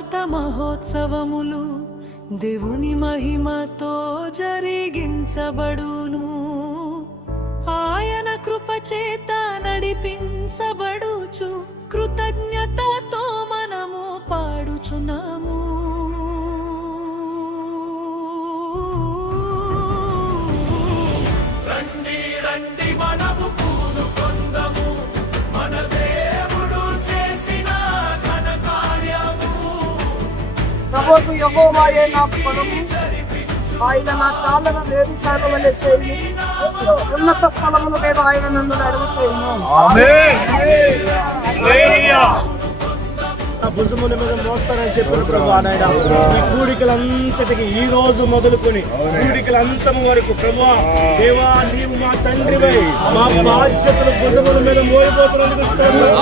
సువార్త మహోత్సవములు దేవుని మహిమతో జరిగించబడును. ఆయన కృపచేత నడిపించబడుచు కృతజ్ఞతతో మనము పాడుచున్నాము. రండి రండి మనము పూనుకొందము, మన దేవుడు చేసిన ఘన కార్యము. ప్రభువు యెహోవాయే నా బలము, ఆయన నా కాళ్ళను వేదికల వలె చేయి, ఉన్నత స్థలముల మీద ఆయన నన్ను నడుము చేయును. భుజముల మీద మోస్తారని చెప్పారు ప్రభు. నాయన ఈ కూడికలంతటికి ఈ రోజు మొదలుకొని కూడికలంతం వరకు ప్రభు దేవా నీవు మా తండ్రివై మా బాధ్యతలు భుజముల మీద మోయిపోతున్నందుకు స్తోత్రం.